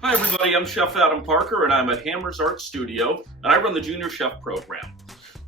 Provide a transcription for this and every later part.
Hi everybody, I'm Chef Adam Parker and I'm at Hammers Art Studio and I run the Junior Chef program.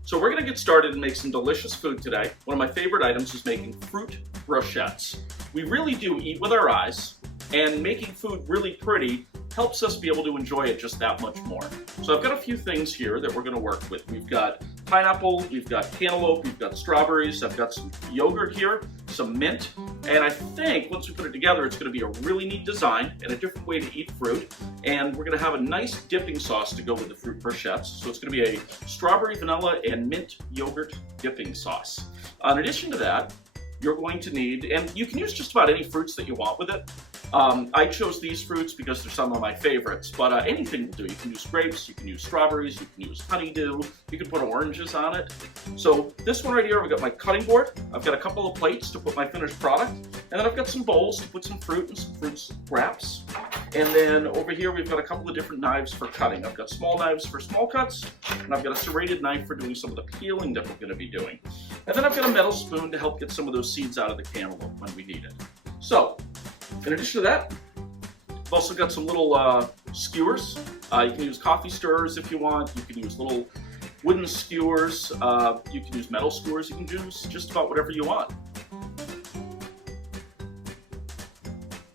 So we're going to get started and make some delicious food today. One of my favorite items is making fruit brochettes. We really do eat with our eyes, and making food really pretty helps us be able to enjoy it just that much more. So I've got a few things here that we're going to work with. We've got pineapple, we've got cantaloupe, we've got strawberries, I've got some yogurt here, some mint, and I think once we put it together it's going to be a really neat design and a different way to eat fruit, and we're going to have a nice dipping sauce to go with the fruit brochettes. So it's going to be a strawberry, vanilla, and mint yogurt dipping sauce. In addition to that, you're going to need, and you can use just about any fruits that you want with it. I chose these fruits because they're some of my favorites, but anything will do. You can use grapes, you can use strawberries, you can use honeydew, you can put oranges on it. So this one right here, I've got my cutting board, I've got a couple of plates to put my finished product, and then I've got some bowls to put some fruit and some fruit scraps. And then over here we've got a couple of different knives for cutting. I've got small knives for small cuts, and I've got a serrated knife for doing some of the peeling that we're going to be doing. And then I've got a metal spoon to help get some of those seeds out of the cantaloupe when we need it. So, in addition to that, I've also got some little skewers. You can use coffee stirrers if you want. You can use little wooden skewers. You can use metal skewers. You can use just about whatever you want.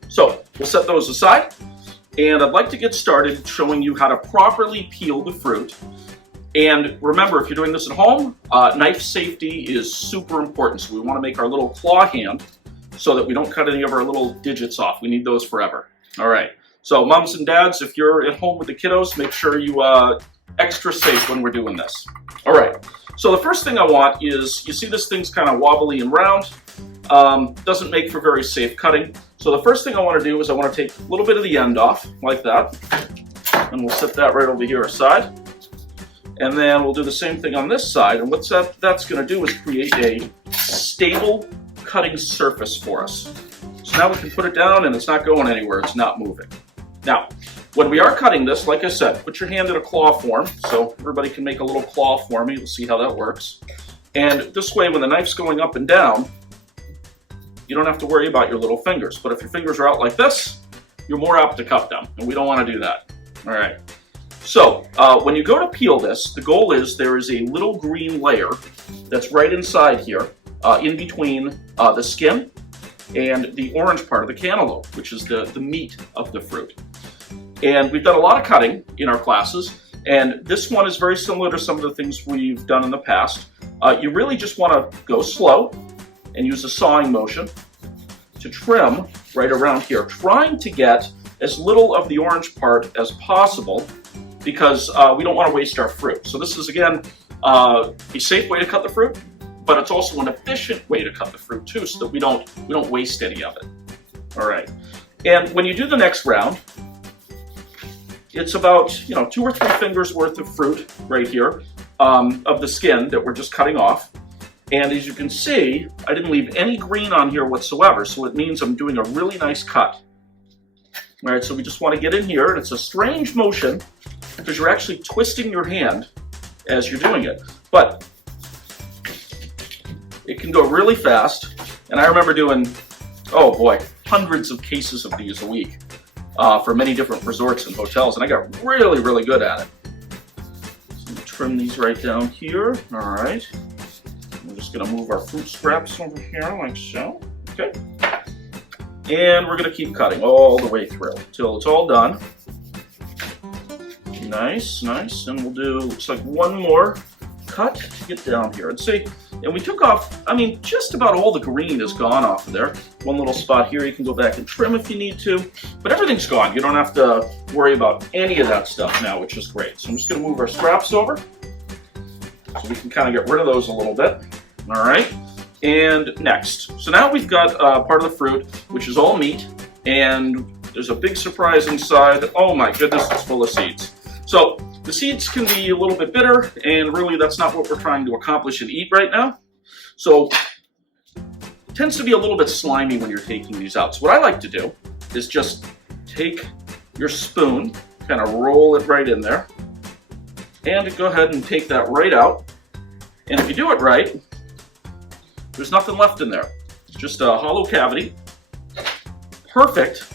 So we'll set those aside. And I'd like to get started showing you how to properly peel the fruit. And remember, if you're doing this at home, knife safety is super important. So we want to make our little claw hand so that we don't cut any of our little digits off. We need those forever. All right, so moms and dads, if you're at home with the kiddos, make sure you extra safe when we're doing this. All right, so the first thing I want is, you see this thing's kind of wobbly and round, doesn't make for very safe cutting. So the first thing I want to do is I want to take a little bit of the end off, like that, and we'll set that right over here aside. And then we'll do the same thing on this side, and what that's going to do is create a stable cutting surface for us. So now we can put it down and it's not going anywhere, it's not moving. Now, when we are cutting this, like I said, put your hand in a claw form, so everybody can make a little claw for me. We'll see how that works. And this way, when the knife's going up and down, you don't have to worry about your little fingers. But if your fingers are out like this, you're more apt to cut them, and we don't want to do that. All right. So when you go to peel this, the goal is there is a little green layer that's right inside here, in between the skin and the orange part of the cantaloupe, which is the meat of the fruit. And we've done a lot of cutting in our classes, and this one is very similar to some of the things we've done in the past. You really just want to go slow and use a sawing motion to trim right around here, trying to get as little of the orange part as possible, because we don't want to waste our fruit. So this is, again, a safe way to cut the fruit, but it's also an efficient way to cut the fruit too, so that we don't waste any of it. All right, and when you do the next round, it's about 2 or 3 fingers worth of fruit right here of the skin that we're just cutting off. And as you can see, I didn't leave any green on here whatsoever, so it means I'm doing a really nice cut. All right, so we just want to get in here, and it's a strange motion because you're actually twisting your hand as you're doing it, but it can go really fast. And I remember doing, oh boy, hundreds of cases of these a week for many different resorts and hotels, and I got really, really good at it. So trim these right down here. All right. We're just gonna move our fruit scraps over here like so. Okay. And we're gonna keep cutting all the way through till it's all done. Nice, nice. And we'll do, looks like one more cut to get down here. And see, and we took off, I mean, just about all the green is gone off of there. One little spot here, you can go back and trim if you need to, but everything's gone. You don't have to worry about any of that stuff now, which is great. So I'm just gonna move our scraps over so we can kind of get rid of those a little bit. All right, and next. So now we've got part of the fruit, which is all meat, and there's a big surprise inside. Oh my goodness, it's full of seeds. So the seeds can be a little bit bitter, and really that's not what we're trying to accomplish and eat right now. So it tends to be a little bit slimy when you're taking these out. So what I like to do is just take your spoon, kind of roll it right in there, and go ahead and take that right out. And if you do it right, there's nothing left in there. It's just a hollow cavity. Perfect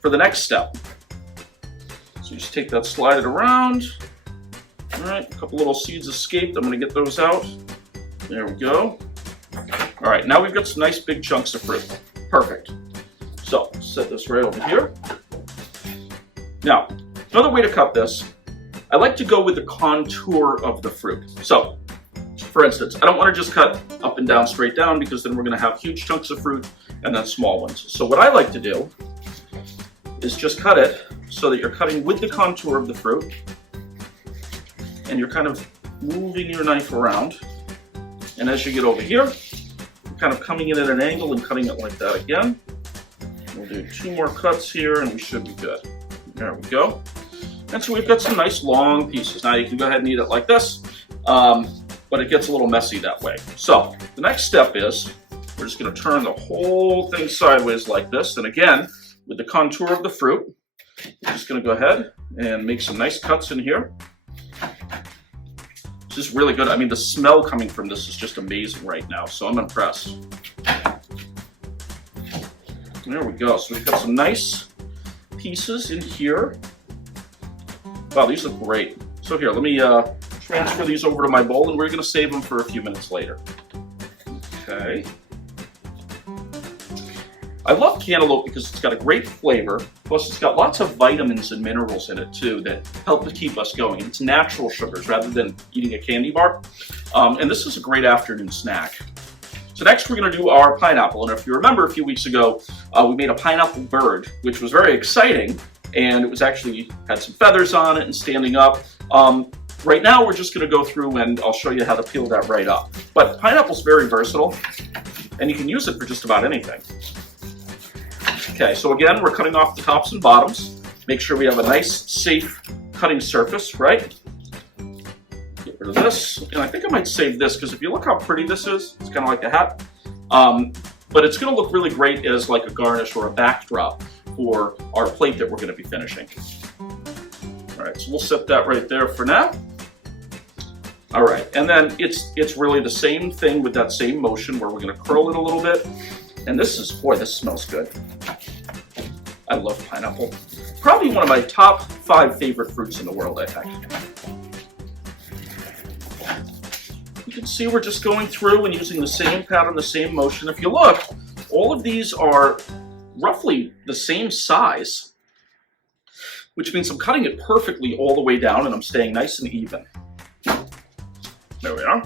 for the next step. you just take that, slide it around. All right, a couple little seeds escaped. I'm going to get those out. There we go. All right, now we've got some nice big chunks of fruit. Perfect. So set this right over here. Now, another way to cut this, I like to go with the contour of the fruit. So, for instance, I don't want to just cut up and down, straight down, because then we're going to have huge chunks of fruit and then small ones. So what I like to do is just cut it so that you're cutting with the contour of the fruit, and you're kind of moving your knife around. And as you get over here, you're kind of coming in at an angle and cutting it like that again. We'll do 2 more cuts here and we should be good. There we go. And so we've got some nice long pieces. Now you can go ahead and eat it like this, but it gets a little messy that way. So the next step is we're just going to turn the whole thing sideways like this. And again, with the contour of the fruit, we're just going to go ahead and make some nice cuts in here. It's just really good. I mean, the smell coming from this is just amazing right now, so I'm impressed. There we go. So we've got some nice pieces in here. Wow, these look great. So here, let me transfer these over to my bowl, and we're going to save them for a few minutes later. Okay. I love cantaloupe because it's got a great flavor, plus it's got lots of vitamins and minerals in it too that help to keep us going. It's natural sugars rather than eating a candy bar. And this is a great afternoon snack. So next we're going to do our pineapple, and if you remember a few weeks ago, we made a pineapple bird, which was very exciting, and it was actually had some feathers on it and standing up. Right now we're just going to go through and I'll show you how to peel that right up. But pineapple's very versatile, and you can use it for just about anything. Okay, so again, we're cutting off the tops and bottoms. Make sure we have a nice, safe cutting surface, right? Get rid of this. And I think I might save this because if you look how pretty this is, it's kind of like a hat. But it's going to look really great as like a garnish or a backdrop for our plate that we're going to be finishing. All right, so we'll set that right there for now. All right, and then it's really the same thing with that same motion where we're going to curl it a little bit. And this is, boy, this smells good. I love pineapple. Probably one of my top 5 favorite fruits in the world, I think. You can see we're just going through and using the same pattern, the same motion. If you look, all of these are roughly the same size, which means I'm cutting it perfectly all the way down and I'm staying nice and even. There we are.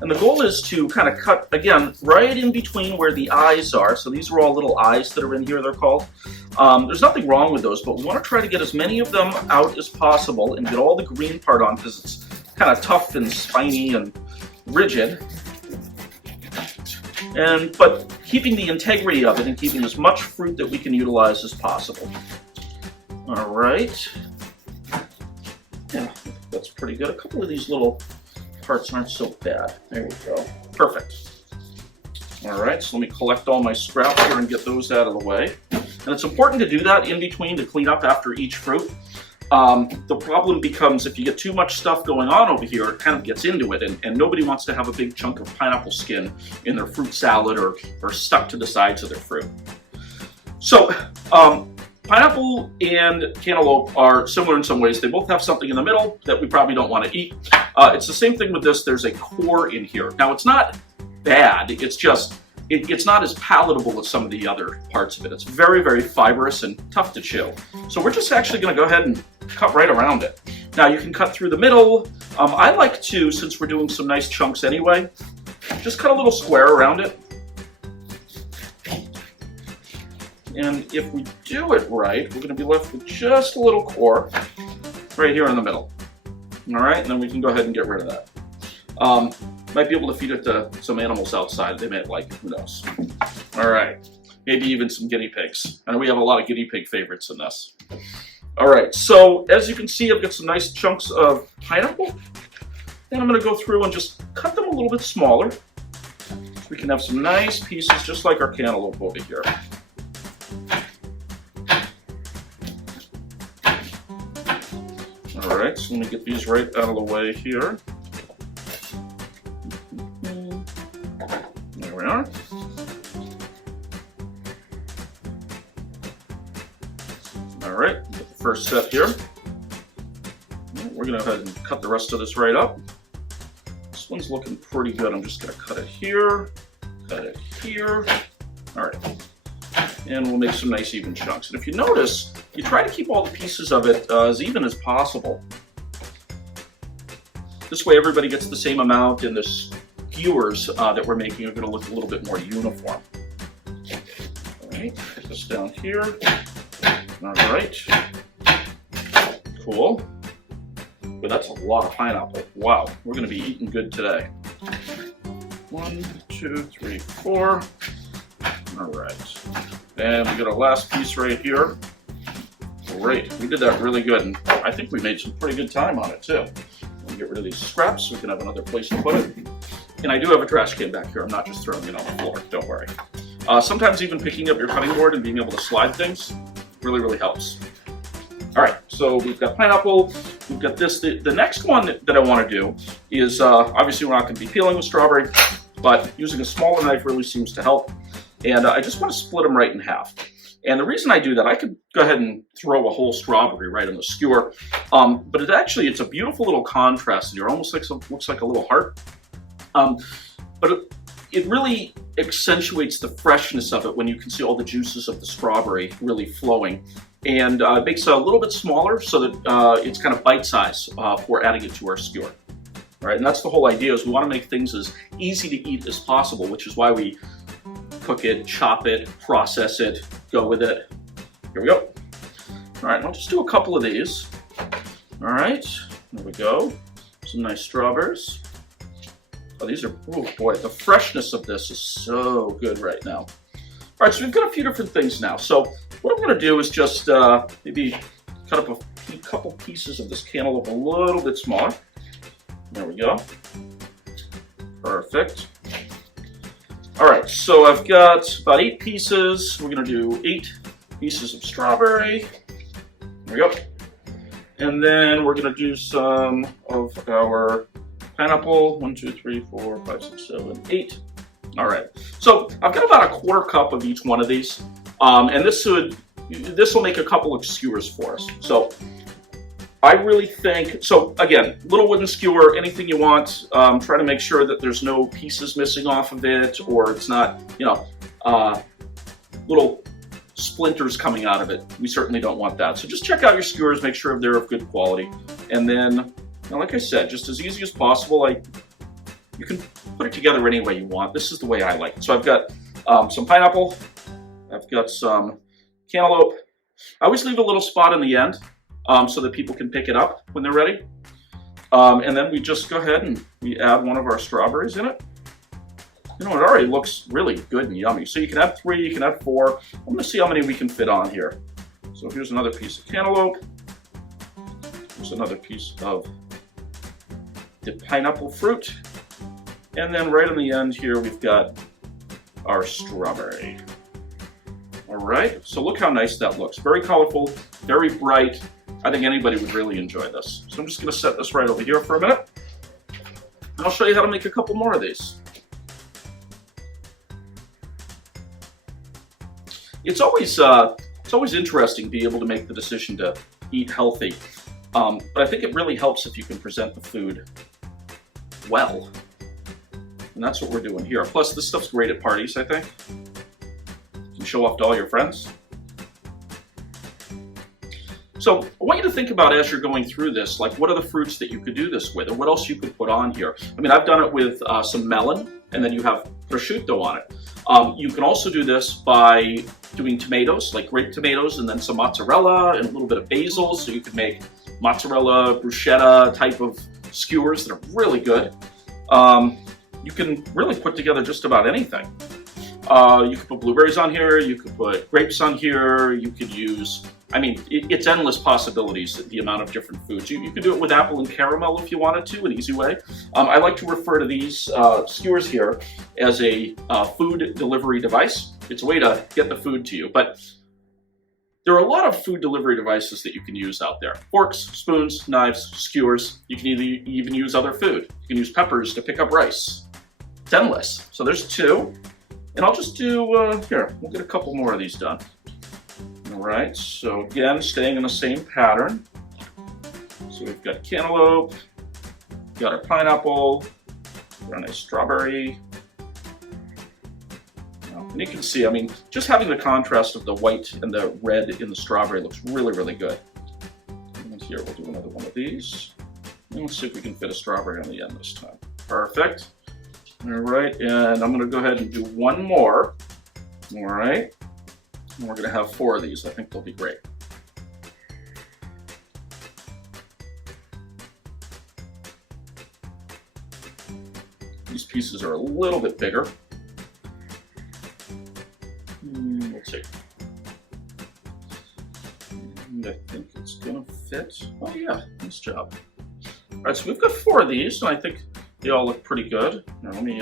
And the goal is to kind of cut, again, right in between where the eyes are. So these are all little eyes that are in here, they're called. There's nothing wrong with those, but we want to try to get as many of them out as possible and get all the green part on because it's kind of tough and spiny and rigid. But keeping the integrity of it and keeping as much fruit that we can utilize as possible. All right. Yeah, that's pretty good. A couple of these little parts aren't so bad. There we go. Perfect. All right, so let me collect all my scraps here and get those out of the way. And it's important to do that in between to clean up after each fruit. The problem becomes if you get too much stuff going on over here, it kind of gets into it, and nobody wants to have a big chunk of pineapple skin in their fruit salad or stuck to the sides of their fruit. So, pineapple and cantaloupe are similar in some ways. They both have something in the middle that we probably don't want to eat. It's the same thing with this. There's a core in here. Now, it's not bad. It's just, it's not as palatable as some of the other parts of it. It's very, very fibrous and tough to chew. So we're just actually going to go ahead and cut right around it. Now, you can cut through the middle. I like to, since we're doing some nice chunks anyway, just cut a little square around it. And if we do it right, we're going to be left with just a little core right here in the middle. All right, and then we can go ahead and get rid of that. Might be able to feed it to some animals outside. They might like it, who knows. All right, maybe even some guinea pigs. I know we have a lot of guinea pig favorites in this. All right, so as you can see, I've got some nice chunks of pineapple. And I'm going to go through and just cut them a little bit smaller. So we can have some nice pieces just like our cantaloupe over here. All right, so let me get these right out of the way here. There we are. All right, get the first set here. We're gonna go ahead and cut the rest of this right up. This one's looking pretty good. I'm just gonna cut it here, cut it here. All right, and we'll make some nice even chunks. And if you notice, you try to keep all the pieces of it as even as possible. This way everybody gets the same amount, and the skewers that we're making are gonna look a little bit more uniform. All right, put this down here. All right, cool. But that's a lot of pineapple. Wow, we're gonna be eating good today. 1, 2, 3, 4. All right, and we got our last piece right here. Great, we did that really good, and I think we made some pretty good time on it too. We'll get rid of these scraps so we can have another place to put it. And I do have a trash can back here. I'm not just throwing it on the floor, don't worry. Sometimes even picking up your cutting board and being able to slide things really, really helps. All right, so we've got pineapple, we've got this. The next one that I want to do is, obviously we're not going to be peeling with strawberry, but using a smaller knife really seems to help. And I just want to split them right in half. And the reason I do that, I could go ahead and throw a whole strawberry right in the skewer, but it's a beautiful little contrast here. Almost looks like a little heart. But it really accentuates the freshness of it when you can see all the juices of the strawberry really flowing. And it makes it a little bit smaller so that it's kind of bite-sized for adding it to our skewer. All right, and that's the whole idea, is we want to make things as easy to eat as possible, which is why we cook it, chop it, process it, go with it. Here we go. All right, I'll just do a couple of these. All right, there we go. Some nice strawberries. Oh, these are, oh boy, the freshness of this is so good right now. All right, so we've got a few different things now. So what I'm gonna do is just maybe cut up a couple pieces of this cantaloupe a little bit smaller. There we go. Perfect. All right, so I've got about 8 pieces. We're gonna do 8 pieces of strawberry. There we go. And then we're gonna do some of our pineapple. 1, 2, 3, 4, 5, 6, 7, 8. All right, so I've got about a 1/4 cup of each one of these. And this will make a couple of skewers for us. So I really think, so again, little wooden skewer, anything you want. Try to make sure that there's no pieces missing off of it, or it's not, little splinters coming out of it. We certainly don't want that. So just check out your skewers, make sure they're of good quality. And then, like I said, just as easy as possible, you can put it together any way you want. This is the way I like it. So I've got some pineapple, I've got some cantaloupe. I always leave a little spot in the end so that people can pick it up when they're ready. And then we just go ahead and we add one of our strawberries in it. It already looks really good and yummy. So you can add 3, you can add 4. I'm gonna see how many we can fit on here. So here's another piece of cantaloupe. Here's another piece of the pineapple fruit. And then right on the end here, we've got our strawberry. All right, so look how nice that looks. Very colorful, very bright. I think anybody would really enjoy this. So I'm just gonna set this right over here for a minute. And I'll show you how to make a couple more of these. It's always interesting to be able to make the decision to eat healthy. But I think it really helps if you can present the food well. And that's what we're doing here. Plus, this stuff's great at parties, I think. You can show off to all your friends. So I want you to think about, as you're going through this, like, what are the fruits that you could do this with, or what else you could put on here? I mean, I've done it with some melon, and then you have prosciutto on it. You can also do this by doing tomatoes, like grape tomatoes, and then some mozzarella and a little bit of basil, so you could make mozzarella, bruschetta type of skewers that are really good. You can really put together just about anything. You could put blueberries on here, you could put grapes on here, you could use, I mean, it's endless possibilities, the amount of different foods. You could do it with apple and caramel if you wanted to, an easy way. I like to refer to these skewers here as a food delivery device. It's a way to get the food to you, but there are a lot of food delivery devices that you can use out there. Forks, spoons, knives, skewers. You can even use other food. You can use peppers to pick up rice. It's endless. So there's 2. And I'll just do, here, we'll get a couple more of these done. All right, so again, staying in the same pattern. So we've got cantaloupe, we've got our pineapple, got a nice strawberry. And you can see, I mean, just having the contrast of the white and the red in the strawberry looks really, really good. And here we'll do another one of these. And let's see if we can fit a strawberry on the end this time. Perfect. All right, and I'm gonna go ahead and do one more. All right, and we're gonna have 4 of these. I think they'll be great. These pieces are a little bit bigger. Let's see. And I think it's gonna fit. Oh yeah, nice job. All right, so we've got 4 of these, and I think they all look pretty good. Now let me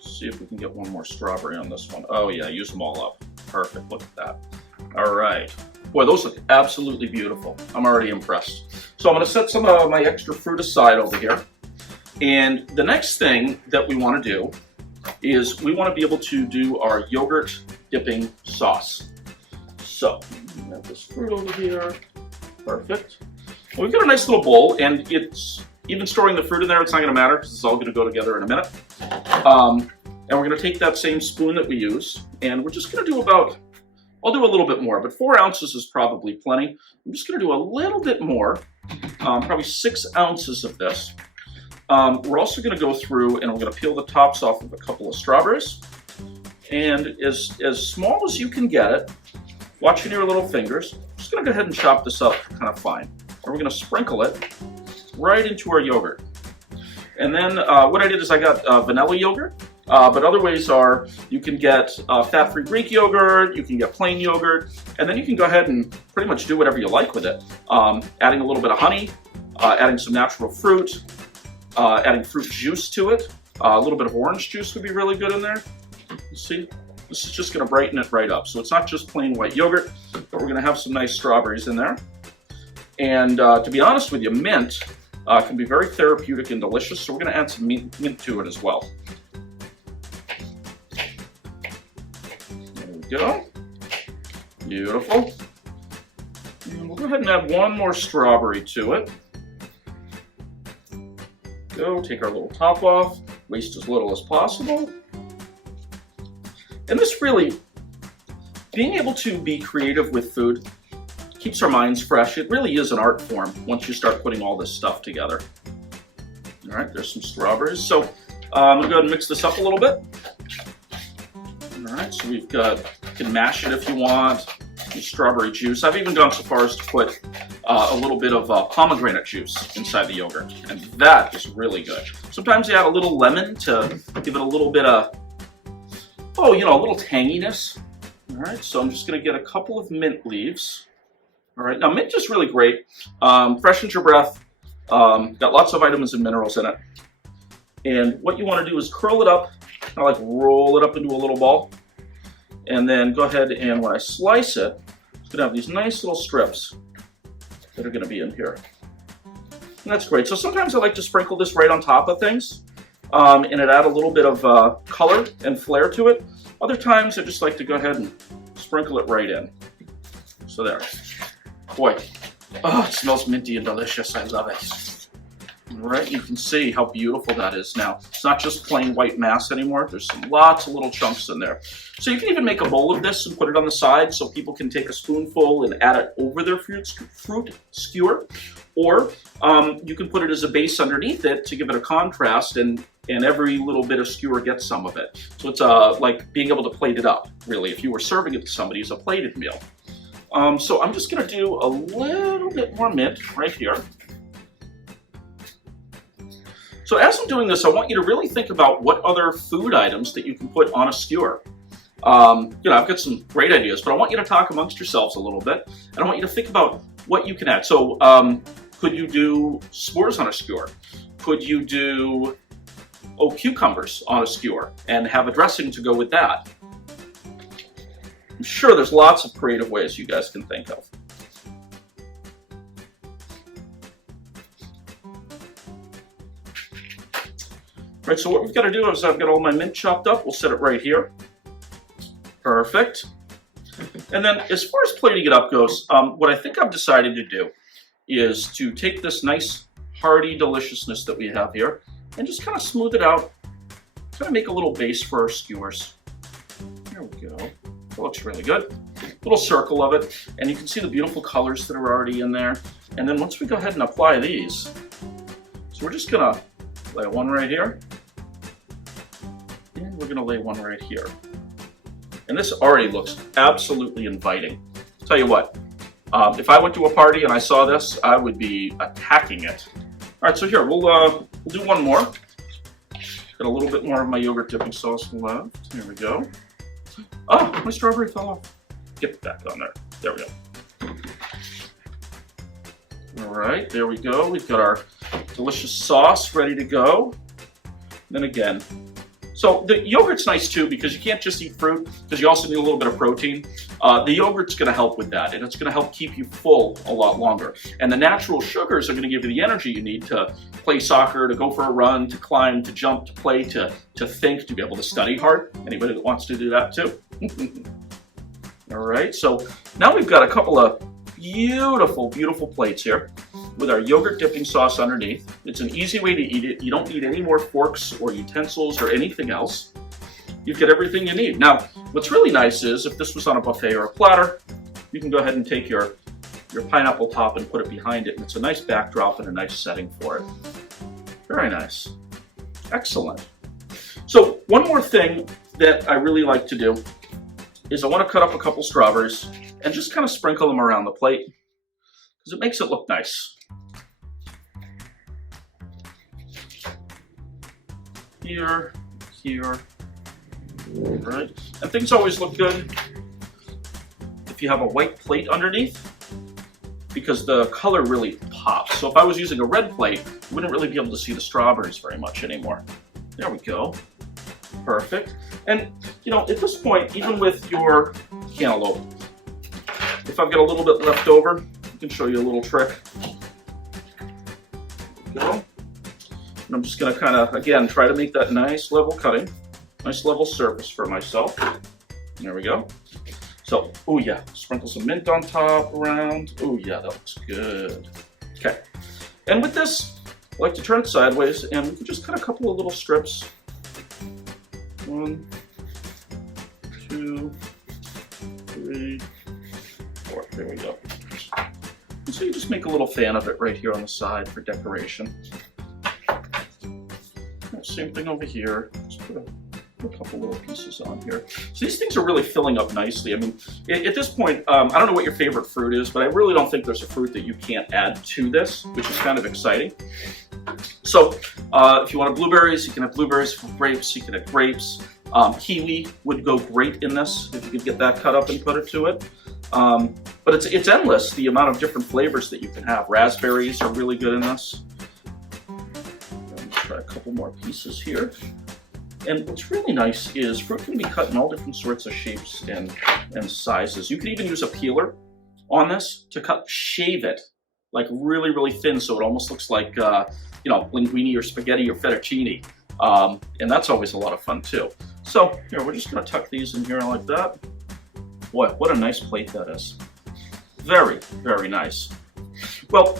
see if we can get one more strawberry on this one. Oh yeah, use them all up. Perfect, look at that. All right. Boy, those look absolutely beautiful. I'm already impressed. So I'm gonna set some of my extra fruit aside over here. And the next thing that we wanna do is we wanna be able to do our yogurt dipping sauce. So, we have this fruit over here. Perfect. Well, we've got a nice little bowl, and it's even storing the fruit in there, it's not going to matter because it's all going to go together in a minute. And we're going to take that same spoon that we use, and we're just going to do about, I'll do a little bit more, but 4 ounces is probably plenty. I'm just going to do a little bit more, probably 6 ounces of this. We're also going to go through and we're going to peel the tops off of a couple of strawberries. And as small as you can get it, watching your little fingers, I'm just going to go ahead and chop this up kind of fine. And we're going to sprinkle it right into our yogurt. And then what I did is I got vanilla yogurt, but other ways are you can get fat-free Greek yogurt, you can get plain yogurt, and then you can go ahead and pretty much do whatever you like with it. Adding a little bit of honey, adding some natural fruit, adding fruit juice to it. A little bit of orange juice would be really good in there. You see, this is just going to brighten it right up. So it's not just plain white yogurt, but we're going to have some nice strawberries in there. And to be honest with you, mint can be very therapeutic and delicious, so we're going to add some mint to it as well. There we go. Beautiful. And we'll go ahead and add one more strawberry to it. Go, take our little top off, waste as little as possible. And this really, being able to be creative with food keeps our minds fresh. It really is an art form once you start putting all this stuff together. All right, there's some strawberries. So I'm gonna go ahead and mix this up a little bit. All right, so we've got, you can mash it if you want, some strawberry juice. I've even gone so far as to put a little bit of pomegranate juice inside the yogurt, and that is really good. Sometimes you add a little lemon to give it a little bit of, a little tanginess. All right, so I'm just gonna get a couple of mint leaves. All right, now mint is really great. Freshens your breath, got lots of vitamins and minerals in it. And what you wanna do is curl it up, kind of like roll it up into a little ball. And then go ahead and when I slice it, it's gonna have these nice little strips that are gonna be in here. And that's great. So sometimes I like to sprinkle this right on top of things, and it add a little bit of color and flair to it. Other times I just like to go ahead and sprinkle it right in. So there. Boy, oh, it smells minty and delicious. I love it. All right, you can see how beautiful that is now. It's not just plain white mass anymore. There's lots of little chunks in there. So you can even make a bowl of this and put it on the side so people can take a spoonful and add it over their fruit skewer. Or you can put it as a base underneath it to give it a contrast, and every little bit of skewer gets some of it. So it's like being able to plate it up, really. If you were serving it to somebody as a plated meal. So I'm just going to do a little bit more mint right here. So as I'm doing this, I want you to really think about what other food items that you can put on a skewer. I've got some great ideas, but I want you to talk amongst yourselves a little bit, and I want you to think about what you can add. So could you do s'mores on a skewer? Could you do cucumbers on a skewer and have a dressing to go with that? I'm sure there's lots of creative ways you guys can think of. Right, so what we've got to do is I've got all my mint chopped up. We'll set it right here. Perfect. And then as far as plating it up goes, what I think I've decided to do is to take this nice hearty deliciousness that we have here and just kind of smooth it out, kind of make a little base for our skewers. There we go. It looks really good. Little circle of it, and you can see the beautiful colors that are already in there. And then once we go ahead and apply these, so we're just gonna lay one right here, and we're gonna lay one right here. And this already looks absolutely inviting. Tell you what, if I went to a party and I saw this, I would be attacking it. All right, so here, we'll do one more. Got a little bit more of my yogurt dipping sauce left. Here we go. Oh, my strawberry fell off. Get it back on there. There we go. All right, there we go. We've got our delicious sauce ready to go. Then again, so the yogurt's nice too because you can't just eat fruit because you also need a little bit of protein. The yogurt's going to help with that, and it's going to help keep you full a lot longer. And the natural sugars are going to give you the energy you need to play soccer, to go for a run, to climb, to jump, to play, to think, to be able to study hard. Anybody that wants to do that too. All right, so now we've got a couple of beautiful, beautiful plates here with our yogurt dipping sauce underneath. It's an easy way to eat it. You don't need any more forks or utensils or anything else. You've got everything you need. Now, what's really nice is if this was on a buffet or a platter, you can go ahead and take your pineapple top and put it behind it, and it's a nice backdrop and a nice setting for it. Very nice. Excellent. So one more thing that I really like to do is I want to cut up a couple strawberries and just kind of sprinkle them around the plate because it makes it look nice. Here, here. All right, and things always look good if you have a white plate underneath because the color really pops. So if I was using a red plate, you wouldn't really be able to see the strawberries very much anymore. There we go. Perfect. And you know, at this point, even with your cantaloupe, if I've got a little bit left over, I can show you a little trick. There we go. And I'm just going to kind of, again, try to make that nice level cutting, nice level surface for myself. There we go. So, oh yeah, sprinkle some mint on top around. Oh yeah, that looks good. Okay. And with this, I like to turn it sideways, and we can just cut a couple of little strips. 1, 2, 3, 4. There we go. And so you just make a little fan of it right here on the side for decoration. Same thing over here. Just put a couple little pieces on here. So these things are really filling up nicely. I mean, at this point, I don't know what your favorite fruit is, but I really don't think there's a fruit that you can't add to this, which is kind of exciting. So if you want blueberries, you can have blueberries. For grapes, you can have grapes. Kiwi would go great in this if you could get that cut up and put it to it. But it's endless, the amount of different flavors that you can have. Raspberries are really good in this. Try a couple more pieces here. And what's really nice is fruit can be cut in all different sorts of shapes and sizes. You can even use a peeler on this to shave it like really, really thin so it almost looks like, you know, linguine or spaghetti or fettuccine. And that's always a lot of fun too. So here, we're just gonna tuck these in here like that. Boy, what a nice plate that is. Very, very nice. Well,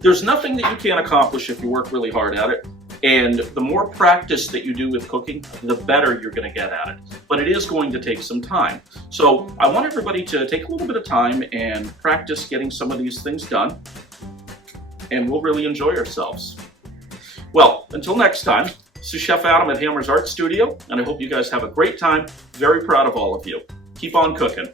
there's nothing that you can't accomplish if you work really hard at it. And the more practice that you do with cooking, the better you're going to get at it. But it is going to take some time. So I want everybody to take a little bit of time and practice getting some of these things done. And we'll really enjoy ourselves. Well, until next time, this is Chef Adam at Hammer's Art Studio, and I hope you guys have a great time. Very proud of all of you. Keep on cooking.